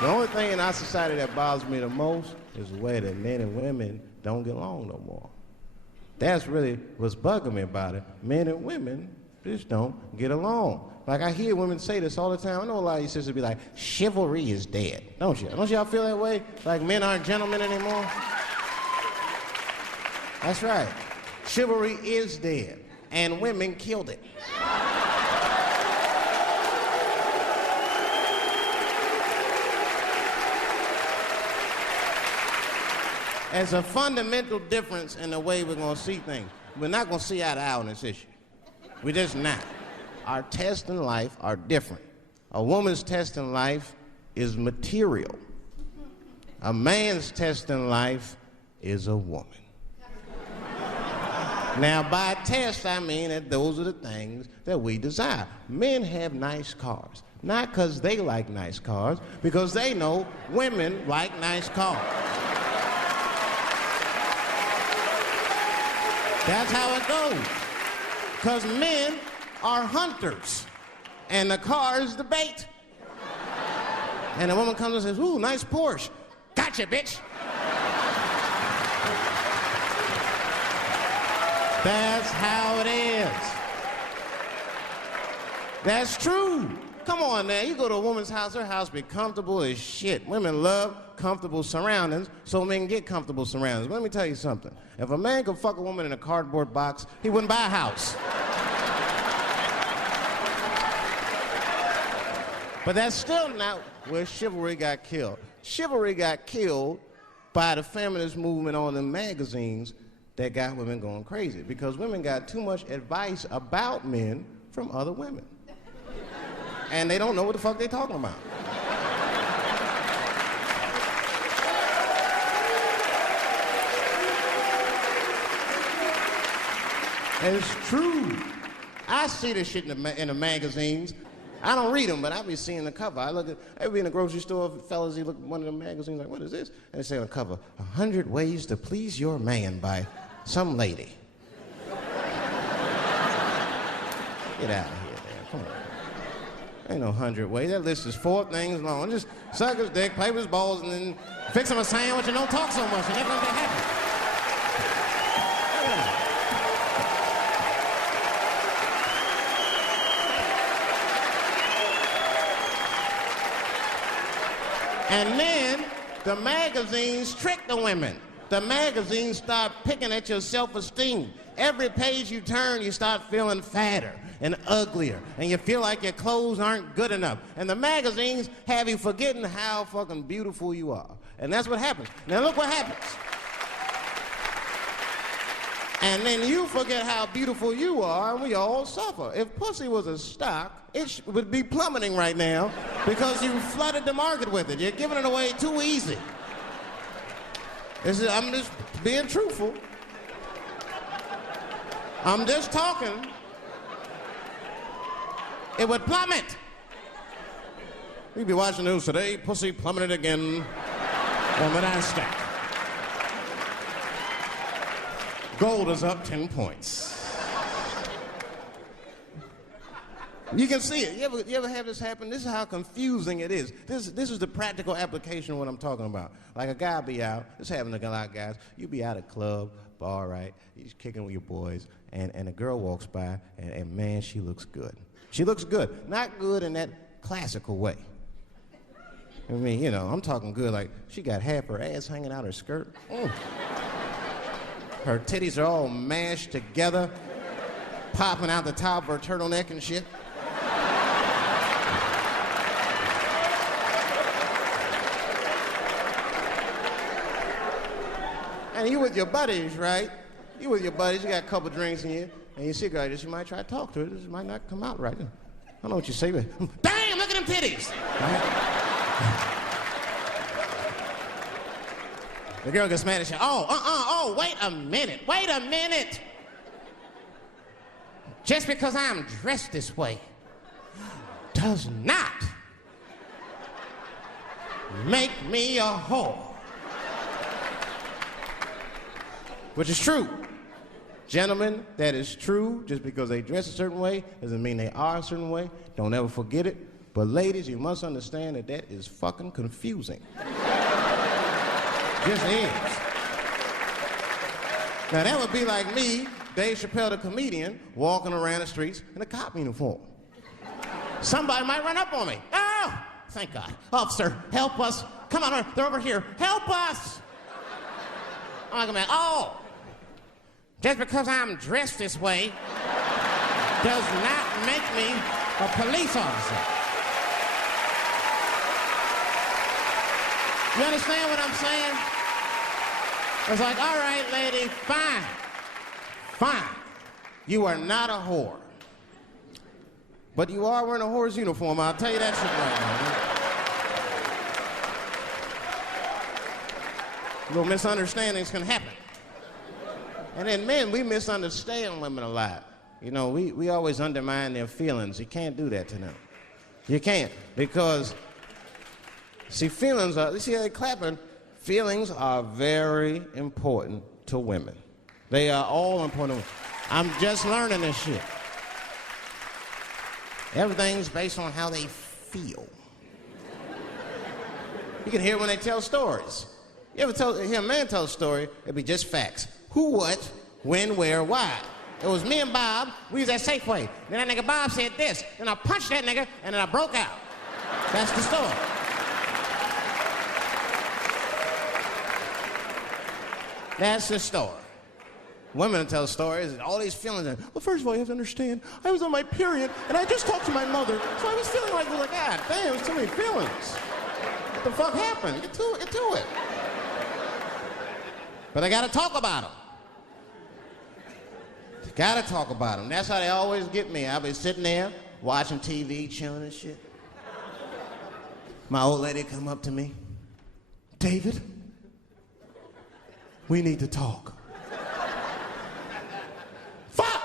The only thing in our society that bothers me the most is the way that men and women don't get along no more. That's really what's bugging me about it. Men and women just don't get along. Like, I hear women say this all the time. I know a lot of you sisters be like, chivalry is dead. Don't you? Don't y'all feel that way? Like men aren't gentlemen anymore? That's right. Chivalry is dead, and women killed it. There's a fundamental difference in the way we're going to see things. We're not going to see eye to eye on this issue. We're just not. Our tests in life are different. A woman's test in life is material. A man's test in life is a woman. Now, by test, I mean that those are the things that we desire. Men have nice cars. Not because they like nice cars, because they know women like nice cars. That's how it goes. Because men are hunters, and the car is the bait. And a woman comes and says, ooh, nice Porsche. Gotcha, bitch. That's how it is. That's true. Come on now, you go to a woman's house, her house be comfortable as shit. Women love comfortable surroundings, so men get comfortable surroundings. But let me tell you something. If a man could fuck a woman in a cardboard box, he wouldn't buy a house. But that's still not where chivalry got killed. Chivalry got killed by the feminist movement on the magazines that got women going crazy, because women got too much advice about men from other women. And they don't know what the fuck they're talking about. And it's true. I see this shit in the magazines. I don't read them, but I be seeing the cover. I be in the grocery store, fellas, you look at one of the magazines, like, what is this? And they say on the cover, 100 Ways to Please Your Man by some lady. Get out of here, man. Come on. Ain't no 100 ways. That list is 4 things long. Just suck his dick, play with his balls, and then fix him a sandwich and don't talk so much, and everything's gonna be happy. And then the magazines trick the women. The magazines start picking at your self-esteem. Every page you turn, you start feeling fatter and uglier, and you feel like your clothes aren't good enough. And the magazines have you forgetting how fucking beautiful you are. And that's what happens. Now look what happens. And then you forget how beautiful you are, and we all suffer. If pussy was a stock, it would be plummeting right now because you flooded the market with it. You're giving it away too easy. I'm just being truthful. I'm just talking. It would plummet. You'd be watching the news today, pussy plummeted again on the NASDAQ. Gold is up 10 points. You can see it. You ever have this happen? This is how confusing it is. This is the practical application of what I'm talking about. Like a guy be out, this happens to a lot of guys, you be out at a club, bar, right? You're kicking with your boys, and a girl walks by, and man, she looks good. She looks good. Not good in that classical way. I mean, you know, I'm talking good like she got half her ass hanging out her skirt. Her titties are all mashed together, popping out the top of her turtleneck and shit. And you with your buddies, right? You with your buddies, you got a couple drinks in you, and you see a girl like this, you might try to talk to her. This might not come out right. I don't know what you say, but damn, look at them titties! Right? The girl gets mad and says, wait a minute. Just because I'm dressed this way does not make me a whore. Which is true. Gentlemen, that is true. Just because they dress a certain way doesn't mean they are a certain way. Don't ever forget it. But ladies, you must understand that that is fucking confusing. Just is. Now that would be like me, Dave Chappelle the comedian, walking around the streets in a cop uniform. Somebody might run up on me. Oh, thank God. Officer, help us. Come on, they're over here. Help us. I'm like, oh, just because I'm dressed this way does not make me a police officer. You understand what I'm saying? It's like, all right, lady, fine. Fine. You are not a whore. But you are wearing a whore's uniform, I'll tell you that shit right now. Little misunderstandings can happen. And then men, we misunderstand women a lot. You know, we always undermine their feelings. You can't do that to them. You can't, because, see, feelings are, you see how they're clapping? Feelings are very important to women. They are all important. I'm just learning this shit. Everything's based on how they feel. You can hear when they tell stories. You ever hear a man tell a story, it'd be just facts. Who, what, when, where, why. It was me and Bob, we was at Safeway. Then that nigga Bob said this, then I punched that nigga, and then I broke out. That's the story. That's the story. Women tell stories, all these feelings. Well, first of all, you have to understand, I was on my period, and I just talked to my mother, so I was feeling like, God damn, there's too many feelings. What the fuck happened? Get to it. But I gotta talk about them. Gotta talk about them. That's how they always get me. I'll be sitting there, watching TV, chilling and shit. My old lady come up to me. David, we need to talk. Fuck!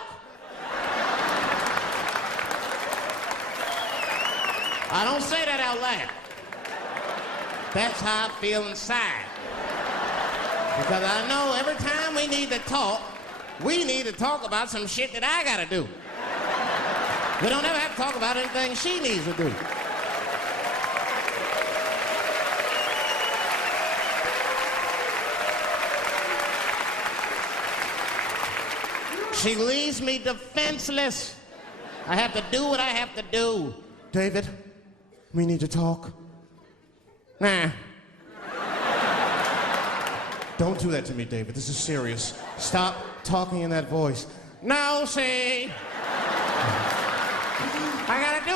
I don't say that out loud. That's how I feel inside. Because I know every time we need to talk about some shit that I gotta do. We don't ever have to talk about anything she needs to do. She leaves me defenseless. I have to do what I have to do. David, we need to talk. Nah. Don't do that to me, David. This is serious. Stop talking in that voice. No, see. I gotta do